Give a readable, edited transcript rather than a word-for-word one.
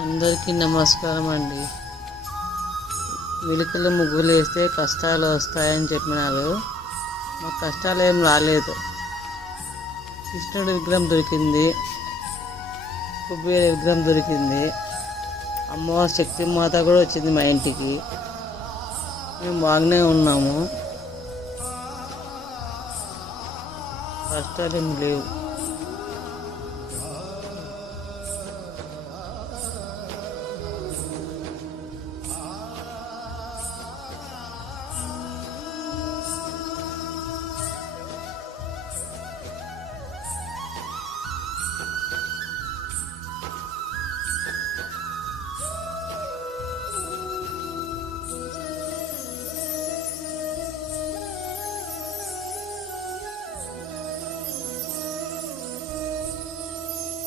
అందరికీ నమస్కారం అండి. వెలుకలు ముగ్గులు వేస్తే కష్టాలు వస్తాయని చెప్పినారు. మాకు కష్టాలు ఏం రాలేదు. కృష్ణుడి విగ్రహం దొరికింది, కుబేర విగ్రహం దొరికింది, అమ్మవారి శక్తి మాత కూడా వచ్చింది మా ఇంటికి. మేము బాగానే ఉన్నాము, కష్టాలు ఏం లేవు.